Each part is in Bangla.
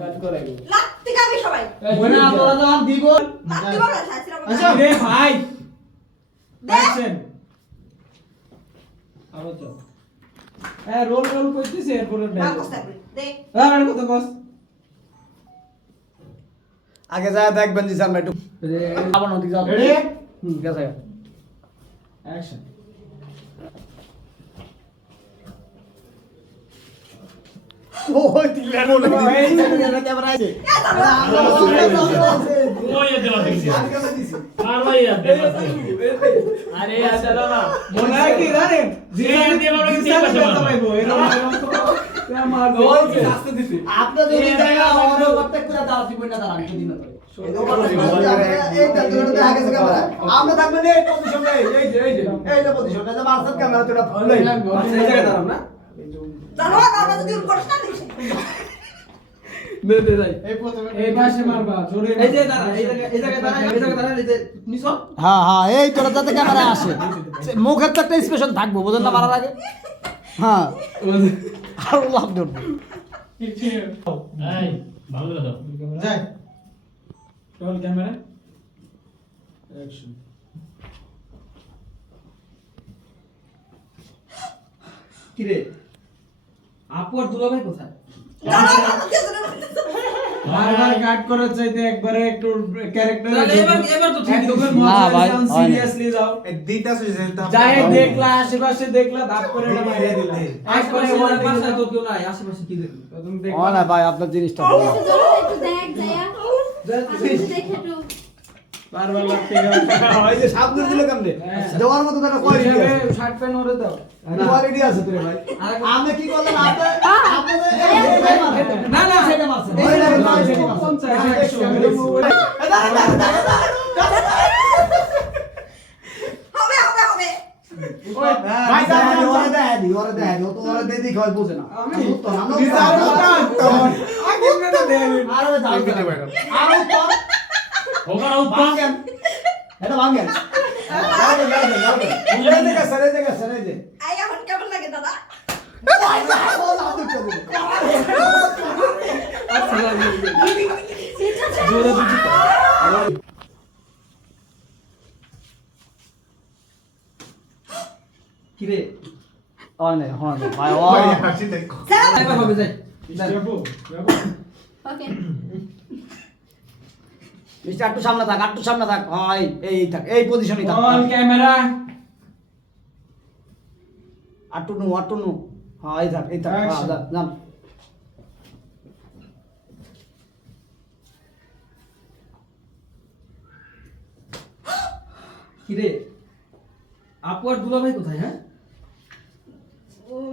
কাজ করাইবো লাত্তি খাবি সবাই বনা তোরা তো আর দিব লাত্তি বড় শাস্তির আচ্ছা রে ভাই দেখছেন আরো তো রোল রোল করতেছে এরপরে না কষ্ট করে দে আর কত কস আগে যা দেখবেন জি সামনে একটু আবার নদী যাও রেডি গেছে অ্যাকশন ওই তিলের বলে এই জায়গা ক্যামেরা আছে ওই দেওয়া দেখছি আর ভাই দেওয়া আরে আচ্ছা দাদা মনে হয় কি জানেন জিসান দিয়ে বড় কিছু পাশে পাইবো এরকম আমার গোল কি রাস্তা দিতে আপনি যদি জায়গা অন্য করতে করে দাও দিবেন না দাঁড়ান দিন না এইটা তো দেখা গেছে ক্যামেরা আমরা থাকবেন এই পজিশনে এই যে পজিশনটা যে মারসাদ ক্যামেরা তোরা লই এই জায়গায় দাঁড়াম না জানো আমরা যদি উড় করছ না দিস দে দে যাই এই পাশে মারবা জোরে এই যে দাঁড়া এই জায়গায় দাঁড়া এই যে নিছো হ্যাঁ হ্যাঁ এই তোরা যাতে ক্যামেরা আসে মুখের তো একটা স্পেশাল থাকবো বুঝলেন না মারার আগে হ্যাঁ আর লাভ ধরবো এই ভালো দাও যাই রোল ক্যামেরা অ্যাকশন কি রে আপু আর দুলাভাই কোথায় বারবার কাট করার চাইতে একবারে একটু ক্যারেক্টার এবার তো ঠিক তো না ভাই, সিরিয়াসলি যাও যাই দেখলা আশেপাশে দেখলা দাঁত করে এটা মারিয়ে দিলা আশেপাশে ওর পাশে তো কেউ নাই আশেপাশে কি দেখলি তুমি দেখ ও না ভাই আপনার জিনিসটা ভালো। একটু দেখ যায়া দেখে একটু বারবার লাগতে গেল এই যে সাপ ধরে দিল কেমনে দেওয়ার মতো একটা কোয়ালিটি আছে শার্ট প্যান্ট ওরে দাও কোয়ালিটি আছে তোরে ভাই আমি কি করলাম আপনাদের না না সেটা মারছে ওই ওই দেখো লাগে সেটা মারছে 50 হবে হবে হবে ভাই যা ওরে দেয় দি ও তো ওরে দেই দেই কই বুঝে না আমি তো না আগে না দেন আরো দাও আরো তো ওবার উত্তম ভাঙেন এটা ভাঙেন এই জায়গা সরে জায়গা সরে যে আই এখন কেমন লাগে দাদা জোরে দিচ্ছি কি রে ওই না হন ভাই ও এবার হবে যাই যাবো ওকে মিস্টার একটু সামনে থাক হয় এই থাক এই পজিশনই থাক অন ক্যামেরা আটু নু হ্যাঁ এই থাক হ্যাঁ Action. নাম কি রে আপু আর দুলাভাই কোথায় হ্যাঁ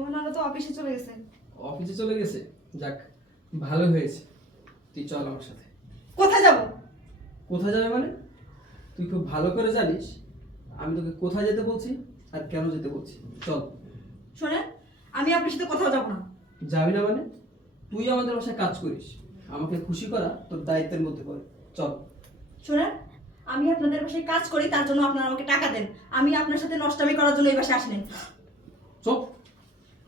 ওনারা তো অফিসে চলে গেছে অফিসে চলে গেছে যাক ভালো হয়েছে তুই চল আমার সাথে কোথায় যাব কোথায় যাবে মানে তুই খুব ভালো করে জানিস আমি তোকে কোথায় যেতে বলছি আর কেন যেতে বলছি চল শুনেন আমি আপনার সাথে কোথাও যাব না যাবি না মানে তুই আমাদের বাসায় কাজ করিস আমাকে খুশি করা তোর দায়িত্বের মধ্যে পড়ে চল শুনেন আমি আপনাদের বাসায় কাজ করি তার জন্য আপনারা আমাকে টাকা দেন আমি আপনার সাথে নষ্টামি করার জন্য এই বাসায় আসিনি চপ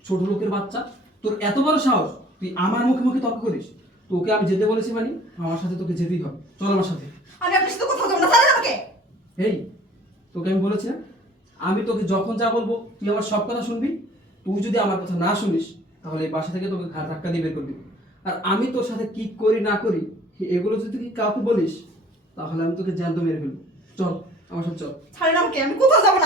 ছোট লোকের বাচ্চা তোর এত বড় সাহস তুই আমার মুখে মুখে তর্ক করিস তোকে আমি যেতে বলেছি মানে আমার সাথে তোকে যেতেই হবে চল আমার সাথে আমি আপনার সাথে কোথাও যাব না ছাড়েন আমাকে এই তোকে আমি বলেছি না আমি তোকে যখন যা বলবো তুই আমার সব কথা শুনবি তুই যদি আমার কথা না শুনিস তাহলে এই বাসা থেকে তোকে ঘাট ধাক্কা দিয়ে বের করবি আর আমি তোর সাথে কি করি না করি এগুলো যদি তুই কাউকে বলিস তাহলে আমি তোকে জ্যান্ত মেরে ফেলবো চল আমার সাথে চল ছাড়েন আমাকে আমি কোথাও যাব না